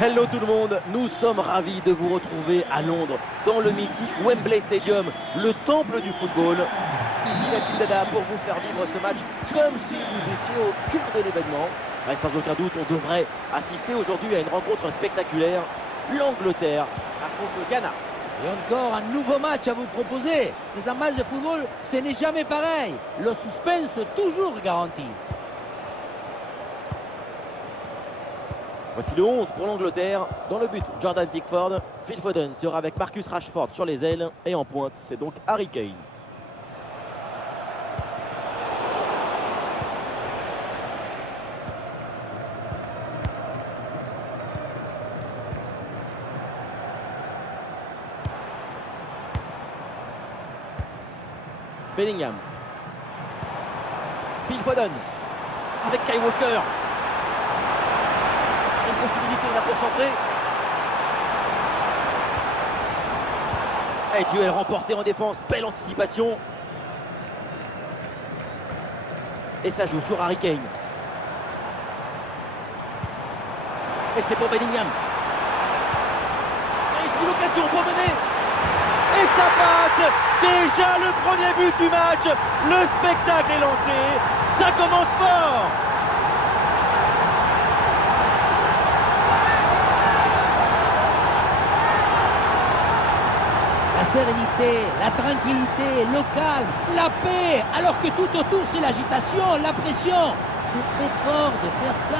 Hello tout le monde, nous sommes ravis de vous retrouver à Londres, dans le mythique Wembley Stadium, le temple du football. Ici la team Dada pour vous faire vivre ce match comme si vous étiez au cœur de l'événement. Sans aucun doute, on devrait assister aujourd'hui à une rencontre spectaculaire. L'Angleterre affronte le Ghana. Et encore un nouveau match à vous proposer. Mais un match de football, ce n'est jamais pareil. Le suspense toujours garanti. Voici le 11 pour l'Angleterre. Dans le but, Jordan Pickford. Phil Foden sera avec Marcus Rashford sur les ailes. Et en pointe, c'est donc Harry Kane. Bellingham. Phil Foden. Avec Kyle Walker. Une possibilité là pour centrer. Et duel remporté en défense. Belle anticipation. Et ça joue sur Harry Kane. Et c'est pour Bellingham. Et ici l'occasion pour mener. Et ça passe. Déjà le premier but du match. Le spectacle est lancé. Ça commence fort. La sérénité, la tranquillité, le calme, la paix, alors que tout autour c'est l'agitation, la pression. C'est très fort de faire ça.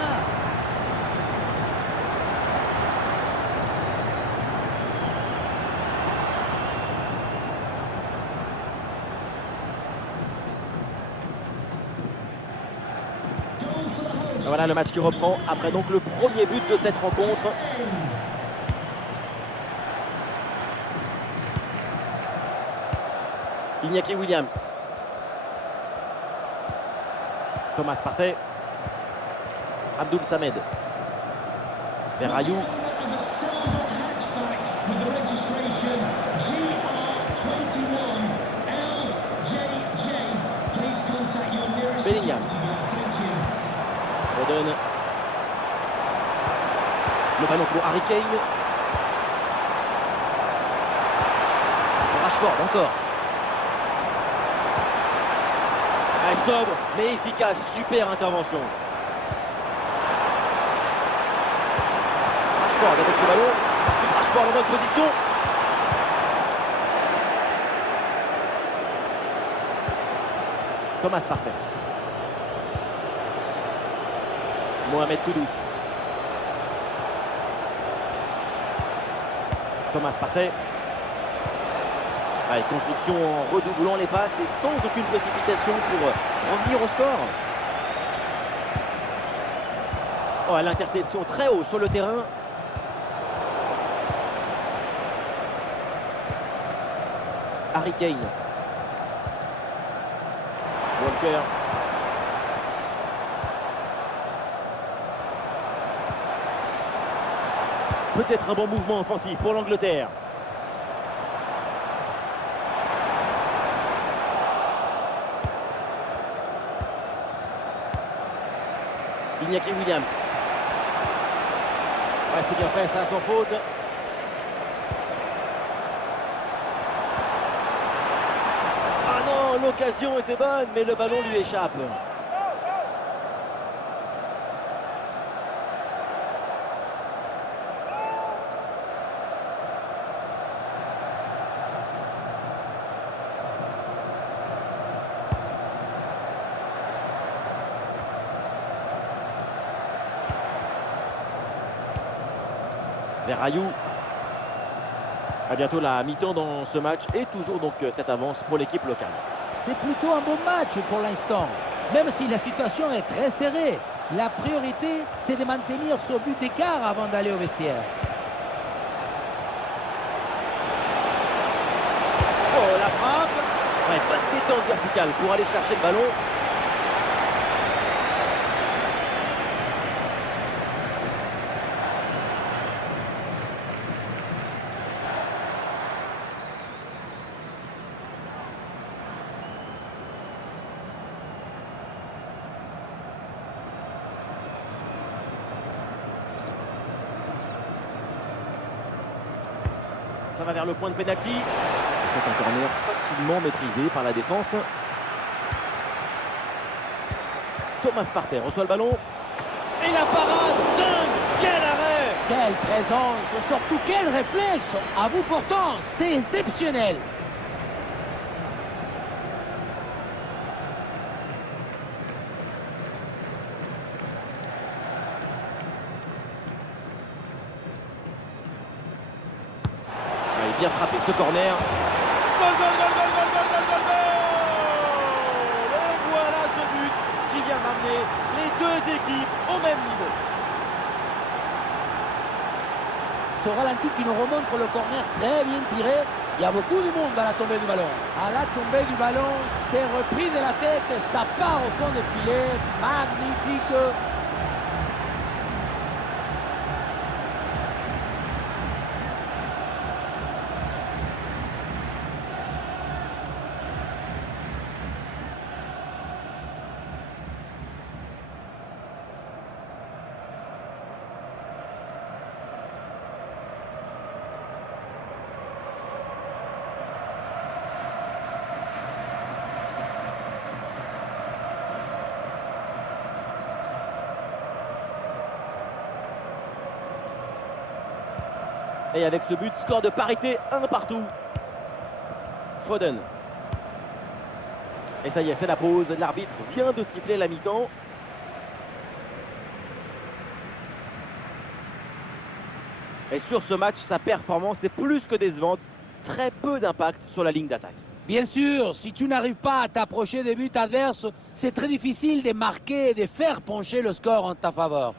Voilà le match qui reprend après donc le premier but de cette rencontre. Iñaki Williams. Thomas Partey. Abdoul Samed. Vers Ayou. Bellingham. Foden. Le ballon pour Harry Kane. C'est pour Rashford encore. Sobre mais efficace, super intervention. Rashford avec ce ballon. Marcus Rashford en bonne position. Thomas Partey. Mohamed Kudus. Thomas Partey. Allez, construction en redoublant les passes et sans aucune précipitation pour revenir au score. Oh, l'interception très haut sur le terrain. Harry Kane. Walker. Peut-être un bon mouvement offensif pour l'Angleterre. Iñaki Williams. Ouais, c'est bien fait, ça sans faute. Ah non, l'occasion était bonne, mais le ballon lui échappe. Vers Ayou. À bientôt la mi-temps dans ce match et toujours donc cette avance pour l'équipe locale. C'est plutôt un bon match pour l'instant. Même si la situation est très serrée, la priorité c'est de maintenir ce but d'écart avant d'aller au vestiaire. Oh la frappe. Ouais, bonne détente verticale pour aller chercher le ballon. Ça va vers le point de pénalty. C'est un corner facilement maîtrisé par la défense. Thomas Partey reçoit le ballon. Et la parade, dingue! Quel arrêt! Quelle présence, surtout quel réflexe! À bout portant, c'est exceptionnel! Il est bien frappé ce corner. Goal, goal, goal, goal, goal, goal, goal, goal, goal! Et voilà ce but qui vient ramener les deux équipes au même niveau. Ce ralenti qui nous remontre le corner très bien tiré. Il y a beaucoup de monde à la tombée du ballon. À la tombée du ballon, c'est repris de la tête, ça part au fond du filet. Magnifique! Et avec ce but, score de parité, 1 partout. Foden. Et ça y est, c'est la pause. L'arbitre vient de siffler la mi-temps. Et sur ce match, sa performance est plus que décevante. Très peu d'impact sur la ligne d'attaque. Bien sûr, si tu n'arrives pas à t'approcher des buts adverses, c'est très difficile de marquer et de faire pencher le score en ta faveur.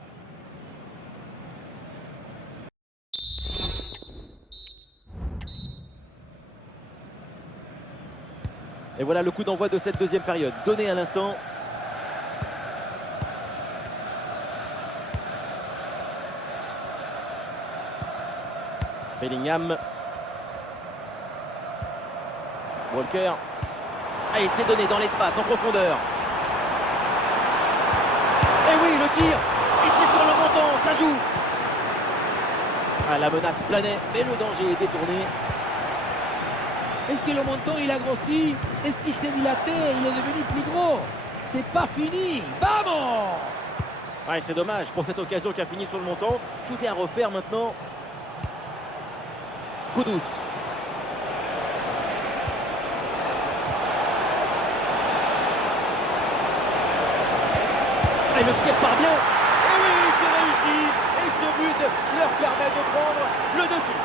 Et voilà le coup d'envoi de cette deuxième période, donné à l'instant. Bellingham. Walker. Et c'est donné dans l'espace, en profondeur. Et oui, le tir. Ici sur le montant, ça joue. Ah, la menace planait, mais le danger est détourné. Est-ce que le menton il a grossi? Est-ce qu'il s'est dilaté? Il est devenu plus gros? C'est pas fini. Vamos! Ouais, c'est dommage pour cette occasion qui a fini sur le montant. Tout est à refaire maintenant. Kudus. Et le tir part bien. Et oui, c'est réussi. Et ce but leur permet de prendre le dessus.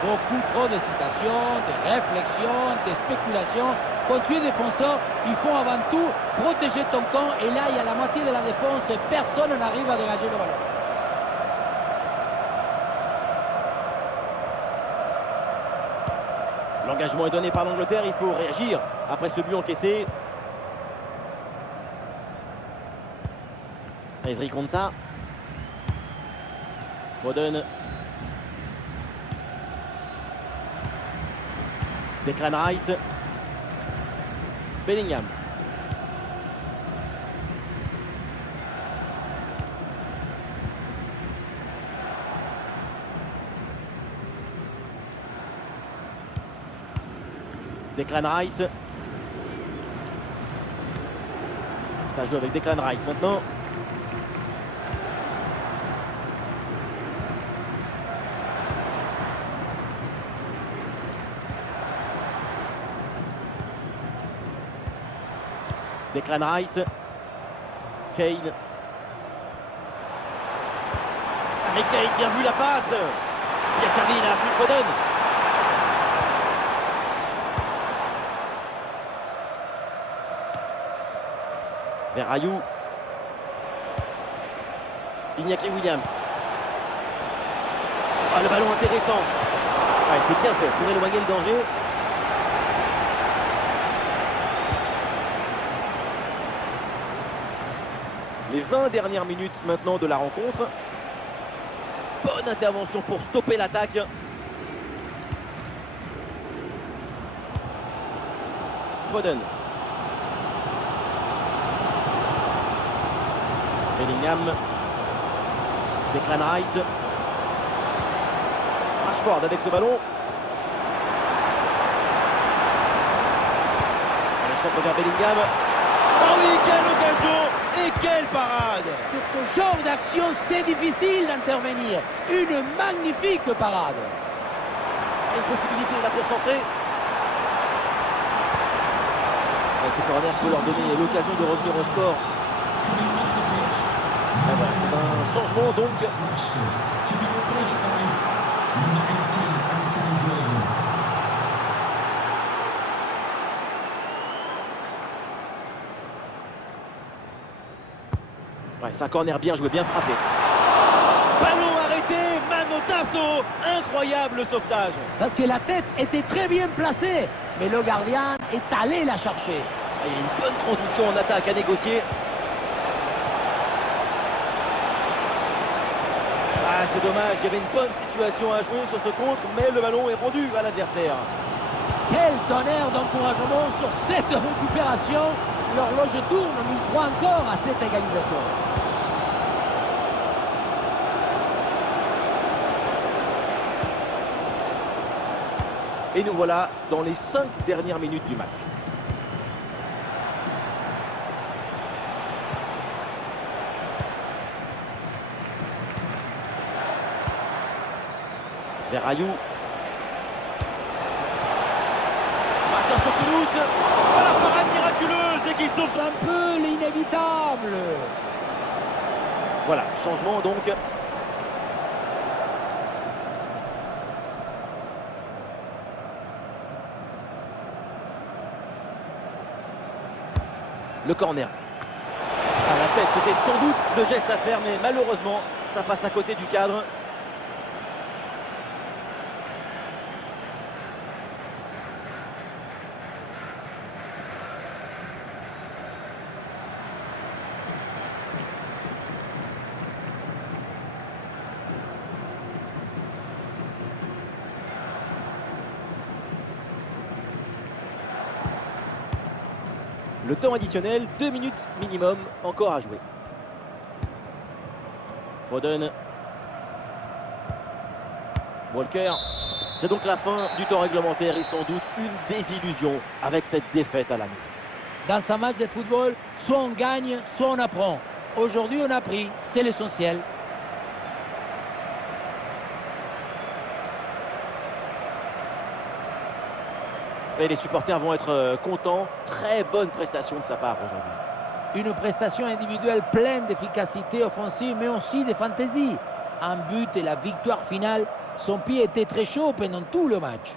Beaucoup trop d'hésitation, de réflexion, de spéculation. Quand tu es défenseur, il faut avant tout protéger ton camp. Et là, il y a la moitié de la défense et personne n'arrive à dégager le ballon. L'engagement est donné par l'Angleterre, il faut réagir après ce but encaissé. Ezri Konsa. Foden. Declan Rice. Bellingham. Declan Rice. Ça joue avec Declan Rice maintenant. Declan Rice. Kane. Harry Kane, bien vu la passe. Bien servi là, Phil Foden. Vers Ayou. Iñaki Williams. Ah, le ballon intéressant. Ouais, c'est bien fait pour éloigner le danger. Les 20 dernières minutes maintenant de la rencontre. Bonne intervention pour stopper l'attaque. Foden. Bellingham. Declan Rice. Rashford avec ce ballon. Le centre vers Bellingham. Oh oui, quelle occasion et quelle parade! Sur ce genre d'action, c'est difficile d'intervenir. Une magnifique parade. Une possibilité là pour centrer. Ce corner peut leur donner l'occasion de revenir au score. Et voilà, c'est un changement donc. Ouais, c'est un corner bien joué, bien frappé. Ballon arrêté, Manotasso, incroyable sauvetage. Parce que la tête était très bien placée, mais le gardien est allé la chercher. Il y a une bonne transition en attaque à négocier. Ah, c'est dommage, il y avait une bonne situation à jouer sur ce contre, mais le ballon est rendu à l'adversaire. Quel tonnerre d'encouragement sur cette récupération. L'horloge tourne, mais il croit encore à cette égalisation. Et nous voilà dans les 5 dernières minutes du match. Vers Ayou. Martin sur Toulouse. Oh, la parade miraculeuse et qui sauve Un peu l'inévitable. Voilà, changement donc. Le corner. À la tête, c'était sans doute le geste à faire, mais malheureusement, ça passe à côté du cadre. Le temps additionnel, 2 minutes minimum, encore à jouer. Foden. Walker. C'est donc la fin du temps réglementaire et sans doute une désillusion avec cette défaite à la maison. Dans un match de football, soit on gagne, soit on apprend. Aujourd'hui, on a pris, c'est l'essentiel. Et les supporters vont être contents. Très bonne prestation de sa part aujourd'hui. Une prestation individuelle pleine d'efficacité offensive, mais aussi de fantaisie. Un but et la victoire finale, son pied était très chaud pendant tout le match.